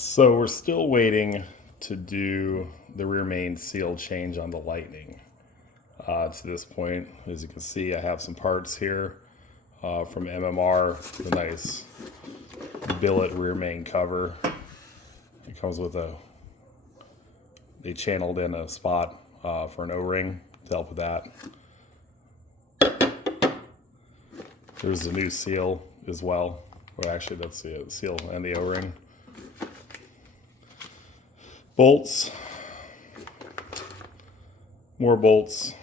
So we're still waiting to do the rear main seal change on the Lightning. To this point, as you can see, I have some parts here from MMR, the nice billet rear main cover. It comes with they channeled in a spot for an O-ring to help with that. There's a new seal as well. Well, actually, that's the seal and the O-ring. Bolts, more bolts.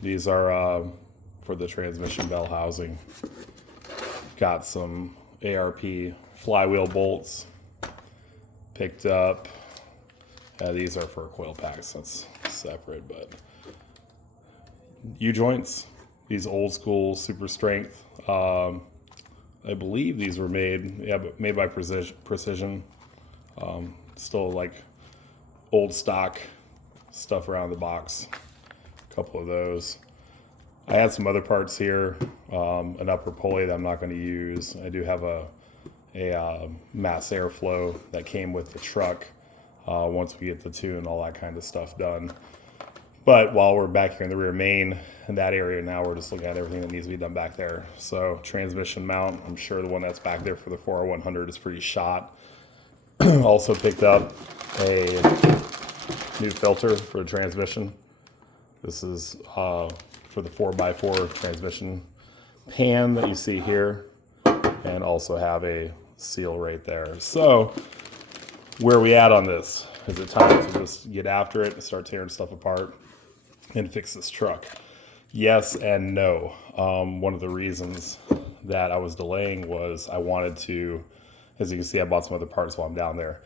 These are for the transmission bell housing. Got some ARP flywheel bolts picked up. These are for coil packs, that's separate, but U-joints, these old school super strength. I believe these were made by Precision. Still like old stock stuff around the box. A couple of those. I had some other parts here, an upper pulley that I'm not going to use. I do have a mass airflow that came with the truck once we get the tune and all that kind of stuff done. But while we're back here in the rear main in that area now, we're just looking at everything that needs to be done back there. So transmission mount, I'm sure the one that's back there for the 4R100 is pretty shot. Also picked up a new filter for the transmission. This is for the 4x4 transmission pan that you see here, and also have a seal right there. So where are we at on this? Is it time to just get after it and start tearing stuff apart and fix this truck? Yes and no. One of the reasons that I was delaying was I wanted to, as you can see, I bought some other parts while I'm down there.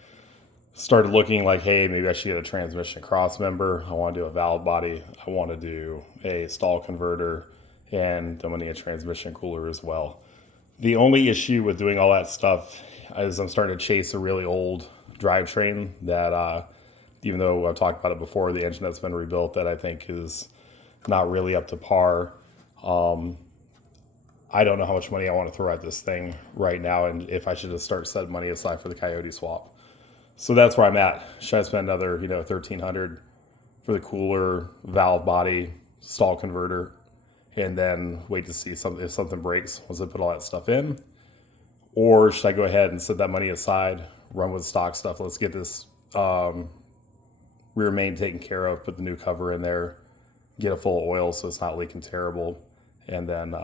Started looking like, hey, maybe I should get a transmission cross member. I want to do a valve body. I want to do a stall converter, and I'm going to need a transmission cooler as well. The only issue with doing all that stuff is I'm starting to chase a really old drivetrain that, even though I've talked about it before, the engine that's been rebuilt that I think is not really up to par. I don't know how much money I want to throw at this thing right now, and if I should just start setting money aside for the Coyote swap. So that's where I'm at. Should I spend another, $1,300 for the cooler, valve body, stall converter, and then wait to see if something breaks once I put all that stuff in? Or should I go ahead and set that money aside, run with stock stuff? Let's get this rear main taken care of, put the new cover in there, get a full oil so it's not leaking terrible, and then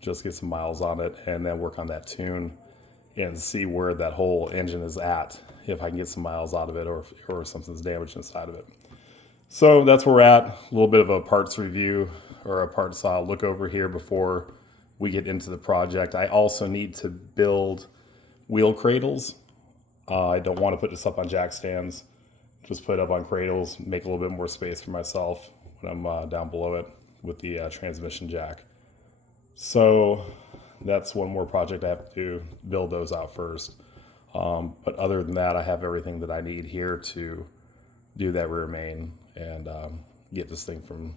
just get some miles on it, and then work on that tune and see where that whole engine is at, if I can get some miles out of it, or something's damaged inside of it. So that's where we're at. A little bit of a parts review or a parts look over here before we get into the project. I also need to build wheel cradles. I don't want to put this up on jack stands. Just put it up on cradles, make a little bit more space for myself when I'm down below it with the transmission jack. So that's one more project I have to do, build those out first. But other than that, I have everything that I need here to do that rear main and get this thing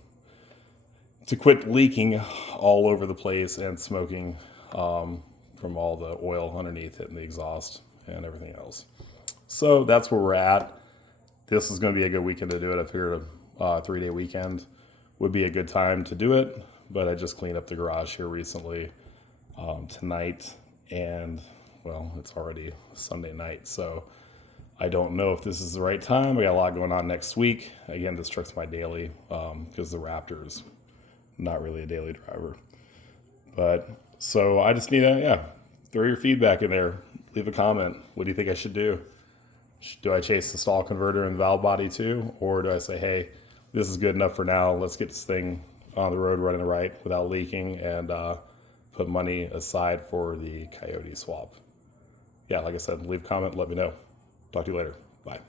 to quit leaking all over the place and smoking from all the oil underneath it and the exhaust and everything else. So that's where we're at. This is going to be a good weekend to do it. I figured a 3-day weekend would be a good time to do it, but I just cleaned up the garage here recently tonight, and well, it's already Sunday night, so I don't know if this is the right time. We got a lot going on next week. Again, this truck's my daily because the Raptor is not really a daily driver. But so I just need to, throw your feedback in there. Leave a comment. What do you think I should do? Do I chase the stall converter and valve body too? Or do I say, hey, this is good enough for now. Let's get this thing on the road running right without leaking, and put money aside for the Coyote swap. Yeah, like I said, leave a comment, let me know. Talk to you later. Bye.